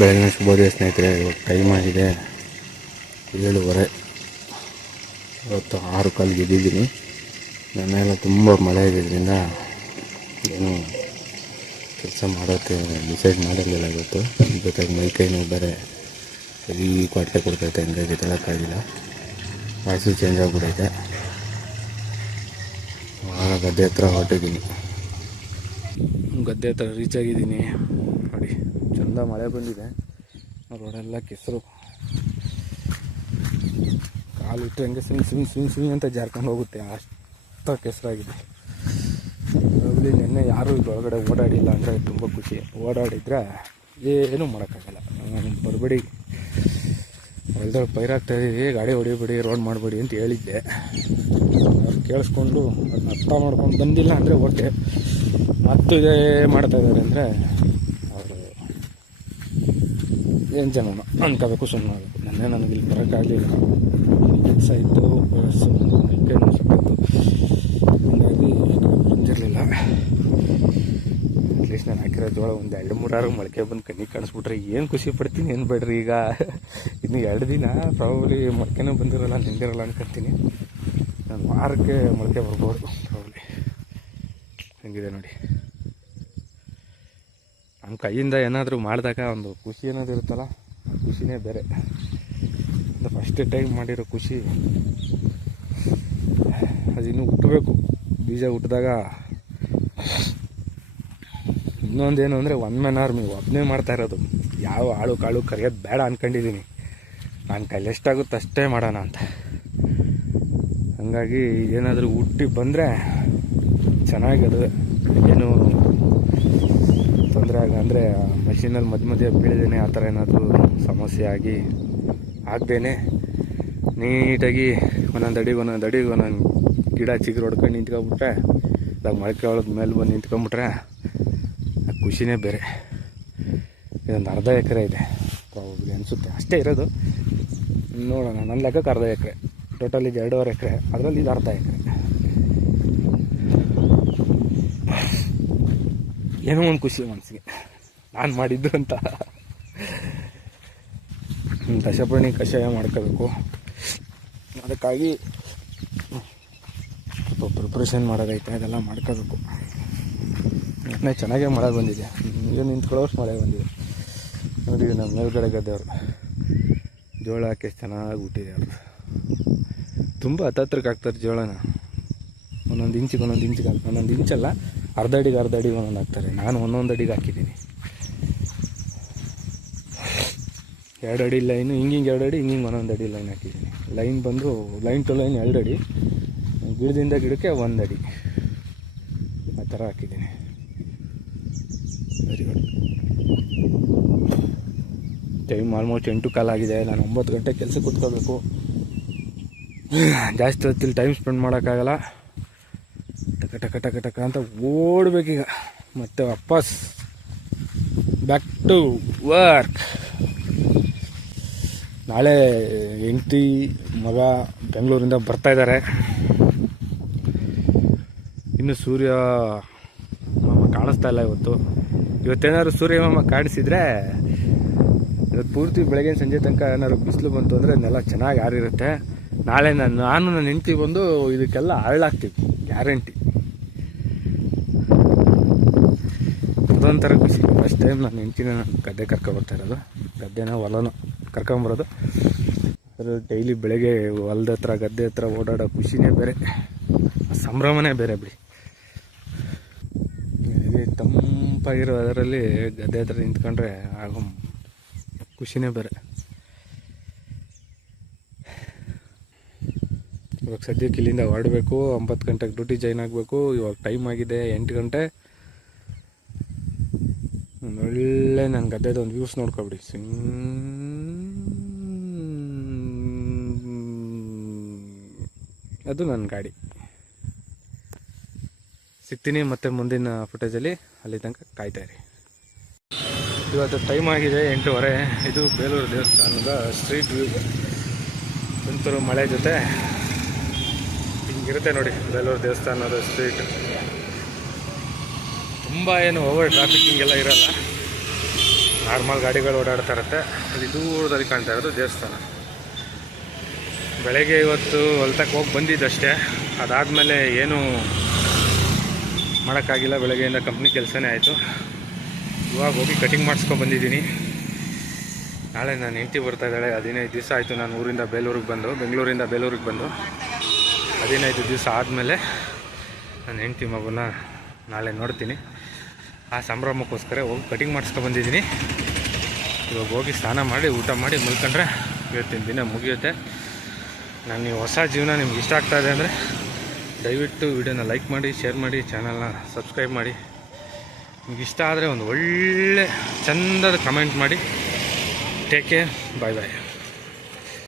ಬೆಳಗಿನ ಶುಭೋದಯ ಸ್ನೇಹಿತರೆ, ಇವಾಗ ಟೈಮ್ ಆಗಿದೆ. ಏಳುವರೆ, ಇವತ್ತು ಆರು ಕಾಲು ಗೆದ್ದಿದ್ದೀನಿ. ನನ್ನೆಲ್ಲ ತುಂಬ ಮಳೆ ಇದ್ದಿದ್ದರಿಂದ ಏನು ಕೆಲಸ ಮಾಡೋಕ್ಕೆ ಡಿಸೈಡ್ ಮಾಡಿರಲಿಲ್ಲ ಇವತ್ತು. ಜೊತೆಗೆ ಮೈ ಕೈ ನೋವು ಬೇರೆ ಸರಿ ಕೊಟ್ಟೆ ಕೊಡ್ತೈತೆ ಹಂಗಾಗಿ ತಗೊಳಕ್ಕಾಗಿಲ್ಲ ವಾಯ್ಸು ಚೇಂಜ್ ಆಗಿಬಿಡೈತೆ ಆಗ ಗದ್ದೆ ಹತ್ರ ಹೊರಟಿದ್ದೀನಿ. ಗದ್ದೆ ಹತ್ರ ರೀಚ್ ಆಗಿದ್ದೀನಿ. ಚಂದ ಮಳೆ ಬಂದಿದೆ. ರೋಡೆಲ್ಲ ಕೆಸರು. ಕಾಲು ಇಟ್ಟು ಹಂಗೆ ಸ್ವಿಂಗ್ ಸುಮ್ ಸ್ವಿಂಗ್ ಸ್ವಿಂಗ್ ಅಂತ ಜಾರ್ಕೊಂಡು ಹೋಗುತ್ತೆ. ಅಷ್ಟ ಕೆಸರಾಗಿದೆ. ಅಲ್ಲಿ ನಿನ್ನೆ ಯಾರೂ ಒಳಗಡೆ ಓಡಾಡಿಲ್ಲ ಅಂದರೆ ತುಂಬ ಖುಷಿ. ಓಡಾಡಿದ್ರೆ ಏನೂ ಮಾಡೋಕ್ಕಾಗಲ್ಲ. ಬರಬೇಡಿ. ಹೊಲದಲ್ಲಿ ಪೈರಾಗ್ತಾ ಇದೀವಿ, ಗಾಡಿ ಹೊಡಿಬೇಡಿ, ರೋಡ್ ಮಾಡಬೇಡಿ ಅಂತ ಹೇಳಿದ್ದೆ. ಕೇಳಿಸ್ಕೊಂಡು ಅದನ್ನ ಅರ್ಥ ಮಾಡ್ಕೊಂಡು ಬಂದಿಲ್ಲ ಅಂದರೆ ಓಕೆ. ಮತ್ತು ಇದೇ ಮಾಡ್ತಾ ಇದ್ದಾರೆ ಅಂದರೆ ಏನು ಜನನ ಅನ್ಕೋಬೇಕು ಸುಮ್ಮನೆ ಆಗಬೇಕು ನನ್ನೇ ನನಗೆ ಇಲ್ಲಿ ಬರೋಕ್ಕಾಗಲಿಲ್ಲ ಕೆಲಸ ಇತ್ತು ಮೈಕೈ ಸಿಕ್ಕಿತ್ತು ಹಂಗಾಗಿ ಬಂದಿರಲಿಲ್ಲ. ಅಟ್ಲೀಸ್ಟ್ ನಾನು ಹಾಕಿರೋ ಜೋಳ ಒಂದು ಎರಡು, ಮೂರಾರು ಮೊಳಕೆ ಬಂದು ಕಣ್ಣಿಗೆ ಕಾಣಿಸ್ಬಿಟ್ರೆ ಏನು ಖುಷಿ ಪಡ್ತೀನಿ ಏನು ಬೇಡ್ರಿ ಈಗ. ಇನ್ನು ಎರಡು ದಿನ ಪ್ರಾಬಲಿ ಮೊಳಕೆನೂ ಬಂದಿರಲ್ಲ, ನಿಂದಿರಲ್ಲ ಅನ್ಕೊತೀನಿ. ನಾನು ವಾರಕ್ಕೆ ಮೊಳಕೆ ಬರ್ಬೋದು ಪ್ರಾಬಲಿ ಹಂಗಿದೆ ನೋಡಿ. ನಮ್ಮ ಕೈಯಿಂದ ಏನಾದರೂ ಮಾಡಿದಾಗ ಒಂದು ಖುಷಿ ಅನ್ನೋದು ಇರುತ್ತಲ್ಲ ಆ ಖುಷಿನೇ ಬೇರೆ. ಫಸ್ಟ್ ಟೈಮ್ ಮಾಡಿರೋ ಖುಷಿ. ಅದು ಇನ್ನೂ ಹುಟ್ಟಬೇಕು. ಬೀಜ ಹುಟ್ಟಿದಾಗ ಇನ್ನೊಂದೇನು ಅಂದರೆ ಒನ್ ಮ್ಯಾನ್ ಆರ್ಮಿ ಒಬ್ಬನೇ ಮಾಡ್ತಾ ಇರೋದು. ಯಾವ ಆಳು ಕಾಳು ಕರೆಯೋದು ಬೇಡ ಅಂದ್ಕೊಂಡಿದ್ದೀನಿ ನಾನು ಕೈಲಿ ಎಷ್ಟಾಗುತ್ತೆ ಅಷ್ಟೇ ಮಾಡೋಣ ಅಂತ. ಹಾಗಾಗಿ ಏನಾದರೂ ಹುಟ್ಟಿ ಬಂದರೆ ಚೆನ್ನಾಗದು ಏನು ತೊಂದರೆ ಅಂದರೆ ಮಷೀನಲ್ಲಿ ಮಧ್ಯ ಮಧ್ಯೆ ಬೀಳದೇನೆ ಆ ಥರ ಏನಾದರೂ ಸಮಸ್ಯೆ ಆಗಿ ಆಗದೇನೆ. ನೀಟಾಗಿ ಒಂದೊಂದು ಅಡಿಗೆ ಒಂದೊಂದು ಅಡಿಗೆ ಒಂದೊಂದು ಗಿಡ ಚಿಗುರು ಹೊಡ್ಕೊಂಡು ನಿಂತ್ಕೊಂಡ್ಬಿಟ್ರೆ ಇದಾಗ ಮೊಳಕೆ ಒಳಗೆ ಮೇಲೆ ಬಂದು ನಿಂತ್ಕೊಂಡ್ಬಿಟ್ರೆ ಆ ಖುಷಿನೇ ಬೇರೆ. ಇದೊಂದು ಅರ್ಧ ಎಕರೆ ಇದೆ. ಅನಿಸುತ್ತೆ. ಅಷ್ಟೇ ಇರೋದು. ನೋಡೋಣ. ನನ್ನ ಲೆಕ್ಕಕ್ಕೆ ಅರ್ಧ ಎಕರೆ. ಟೋಟಲ್ ಇದು ಎರಡೂವರೆ ಎಕರೆ. ಅದರಲ್ಲಿ ಇದು ಅರ್ಧ ಎಕರೆ. ಏನೋ ಒಂದು ಖುಷಿ ಮನಸ್ಸಿಗೆ ನಾನು ಮಾಡಿದ್ದು ಅಂತ. ದಶಪರ್ಣಿ ಕಷಾಯ ಮಾಡ್ಕೋಬೇಕು. ಅದಕ್ಕಾಗಿ ಪ್ರಿಪ್ರೇಷನ್ ಮಾಡೋದೈತೆ, ಅದೆಲ್ಲ ಮಾಡ್ಕೋಬೇಕು. ಒಟ್ಟನೆ ಚೆನ್ನಾಗೇ ಮಳೆ ಬಂದಿದೆ. ಈಗ ನಿಂತ್ಕೊಳ್ಳೋಷ್ಟು ಮಳೆ ಬಂದಿದೆ. ನೋಡಿ, ನಮ್ಮ ಮೇಲ್ಗಡೆ ಗದ್ದೆಯವರು. ಜೋಳ ಹಾಕಿ ಚೆನ್ನಾಗಿ ಬಿಟ್ಟಿದೆ ಅವರು ತುಂಬ ಹತ್ತತ್ರಕ್ಕೆ ಹಾಕ್ತಾರೆ ಜೋಳನ. ಒಂದೊಂದು ಇಂಚಿಗೆ ಒಂದೊಂದು ಇಂಚಿಗೆ ಒಂದೊಂದು ಇಂಚಲ್ಲ ಅರ್ಧ ಅಡಿಗೆ ಅರ್ಧ ಅಡಿಗೆ ಒಂದೊಂದು ಹಾಕ್ತಾರೆ. ನಾನು ಒಂದೊಂದು ಅಡಿಗೆ ಹಾಕಿದ್ದೀನಿ. ಎರಡು ಅಡಿ ಲೈನು ಹಿಂಗಿಂಗೆ ಎರಡು ಅಡಿ ಹಿಂಗಿಂಗೆ ಒಂದೊಂದು ಅಡಿ ಲೈನ್ ಹಾಕಿದ್ದೀನಿ. ಲೈನ್ ಬಂದು, ಲೈನ್ ಟು ಲೈನ್ ಎರಡು ಅಡಿ, ಗಿಡದಿಂದ ಗಿಡಕ್ಕೆ ಒಂದು ಅಡಿ. ಆ ಥರ ಹಾಕಿದ್ದೀನಿ. ವೆರಿ ಗುಡ್ ಟೈಮ್ ಆಲ್ಮೋಸ್ಟ್ ಎಂಟು ಕಾಲಾಗಿದೆ ನಾನು ಒಂಬತ್ತು ಗಂಟೆ ಕೆಲಸ ಕೂತ್ಕೋಬೇಕು. ಜಾಸ್ತಿ ಹೊತ್ತಿಲ್ಲಿ ಟೈಮ್ ಸ್ಪೆಂಡ್ ಮಾಡೋಕ್ಕಾಗಲ್ಲ. ಟಕ ಟಕ ಟಕ ಅಂತ ಓಡಬೇಕೀಗ. ಮತ್ತೆ ವಾಪಸ್ ಬ್ಯಾಕ್ ಟು ವರ್ಕ್ ನಾಳೆ ಹೆಂಡ್ತಿ, ಮಗ ಬೆಂಗಳೂರಿಂದ ಬರ್ತಾ ಇದ್ದಾರೆ. ಇನ್ನು ಸೂರ್ಯ ಮಾಮ ಕಾಣಿಸ್ತಾ ಇಲ್ಲ ಇವತ್ತು. ಇವತ್ತೇನಾದ್ರು ಸೂರ್ಯ ಮಾಮ ಕಾಣಿಸಿದ್ರೆ ಇವತ್ತು ಪೂರ್ತಿ ಬೆಳಗ್ಗೆ ಸಂಜೆ ತನಕ ಏನಾದ್ರು ಬಿಸಿಲು ಬಂತು ಅಂದರೆ ನೆಲ ಚೆನ್ನಾಗಿ ಆರಿರುತ್ತೆ. ನಾಳೆ ನಾನು ನಾನು ನನ್ನ ಹೆಂಡತಿ ಬಂದು ಇದಕ್ಕೆಲ್ಲ ಹರಳಾಗ್ತೀವಿ ಗ್ಯಾರಂಟಿ ಅದೊಂಥರ ಖುಷಿ ಫಸ್ಟ್ ಟೈಮ್ ನಾನು ನಾನು ಗದ್ದೆ ಕರ್ಕೊಬರ್ತಾ ಇರೋದು. ಗದ್ದೆನ, ಹೊಲನ ಕರ್ಕೊಂಬರೋದು ಅದರಲ್ಲಿ ಡೈಲಿ ಬೆಳಗ್ಗೆ ಹೊಲದ ಹತ್ರ, ಗದ್ದೆ ಹತ್ರ ಓಡಾಡೋ ಖುಷಿನೇ ಬೇರೆ, ಸಂಭ್ರಮನೇ ಬೇರೆ ಬಿಡಿ. ತಂಪಾಗಿರೋ ಅದರಲ್ಲಿ ಗದ್ದೆ ಹತ್ರ ನಿಂತ್ಕೊಂಡ್ರೆ ಆಗೋ ಖುಷಿನೇ ಬೇರೆ. ಇವಾಗ ಸದ್ಯಕ್ಕೆ ಇಲ್ಲಿಂದ ಹೊರಡಬೇಕು, ಒಂಬತ್ತು ಗಂಟೆಗೆ ಡ್ಯೂಟಿ ಜಾಯ್ನ್ ಆಗಬೇಕು, ಇವಾಗ ಟೈಮ್ ಆಗಿದೆ ಎಂಟು ಗಂಟೆ. ಒಳ್ಳೆ ನನ್ನ ಗದ್ದೆದ ಒಂದು ವ್ಯೂಸ್ ನೋಡ್ಕೊಬಿಡಿ. ಸಿಂಗ್ ಅದು ನನ್ನ ಗಾಡಿ. ಸಿಗ್ತೀನಿ ಮತ್ತೆ ಮುಂದಿನ ಫುಟೇಜಲ್ಲಿ ಅಲ್ಲಿ ತನಕ ಕಾಯ್ತಾ ಇರಿ. ಇವತ್ತು ಟೈಮ್ ಆಗಿದೆ ಎಂಟೂವರೆ. ಇದು ಬೇಲೂರು ದೇವಸ್ಥಾನದ ಸ್ಟ್ರೀಟ್ ವ್ಯೂ ತುಂತುರು ಮಳೆ ಜೊತೆ. ಹಿಂಗಿರುತ್ತೆ ನೋಡಿ, ಬೇಲೂರು ದೇವಸ್ಥಾನದ ಸ್ಟ್ರೀಟ್ ತುಂಬ ಏನು ಓವರ್ ಟ್ರಾಫಿಕಿಂಗ್ ಎಲ್ಲ ಇರಲ್ಲ. ನಾರ್ಮಲ್ ಗಾಡಿಗಳು ಓಡಾಡ್ತಾ ಇರುತ್ತೆ. ಅಲ್ಲಿ ದೂರದಲ್ಲಿ ಕಾಣ್ತಾ ಇರೋದು ದೇವಸ್ಥಾನ. ಬೆಳಗ್ಗೆ ಇವತ್ತು ಹೊಲ್ತಕ್ಕೆ ಹೋಗಿ ಬಂದಿದ್ದಷ್ಟೇ. ಅದಾದಮೇಲೆ ಏನೂ ಮಾಡೋಕ್ಕಾಗಿಲ್ಲ. ಬೆಳಗ್ಗೆಯಿಂದ ಕಂಪ್ನಿ ಕೆಲಸನೇ ಆಯಿತು. ಇವಾಗ ಹೋಗಿ ಕಟಿಂಗ್ ಮಾಡಿಸ್ಕೊ ಬಂದಿದ್ದೀನಿ. ನಾಳೆ ನಾನು ಹೆಂಡತಿ ಬರ್ತಾ ಇದ್ದಾಳೆ. ಹದಿನೈದು ದಿವಸ ಆಯಿತು ನಾನು ಊರಿಂದ ಬೇಲೂರಿಗೆ ಬಂದು, ಬೆಂಗಳೂರಿಂದ ಬೇಲೂರಿಗೆ ಬಂದು. ಹದಿನೈದು ದಿವಸ ಆದಮೇಲೆ ನಾನು ಹೆಂಡತಿ ಮಗುನ ನಾಳೆ ನೋಡ್ತೀನಿ. ಆ ಸಂಭ್ರಮಕ್ಕೋಸ್ಕರ ಹೋಗಿ ಕಟಿಂಗ್ ಮಾಡಿಸ್ಕೊಂಡು ಬಂದಿದ್ದೀನಿ. ಇವಾಗ ಹೋಗಿ ಸ್ನಾನ ಮಾಡಿ ಊಟ ಮಾಡಿ ಮಲ್ಕೊಂಡ್ರೆ ಇವತ್ತಿನ ದಿನ ಮುಗಿಯುತ್ತೆ. ನಾನು ಈ ಹೊಸ ಜೀವನ ನಿಮ್ಗೆ ಇಷ್ಟ ಆಗ್ತಾ ಇದೆ ಅಂದರೆ ದಯವಿಟ್ಟು ವಿಡಿಯೋನ ಲೈಕ್ ಮಾಡಿ, ಶೇರ್ ಮಾಡಿ, ಚಾನಲ್ನ ಸಬ್ಸ್ಕ್ರೈಬ್ ಮಾಡಿ. ನಿಮ್ಗೆ ಇಷ್ಟ ಆದರೆ ಒಂದು ಒಳ್ಳೆ ಚಂದದ ಕಮೆಂಟ್ ಮಾಡಿ. ಟೇಕ್ ಕೇರ್ ಬಾಯ್ ಬಾಯ್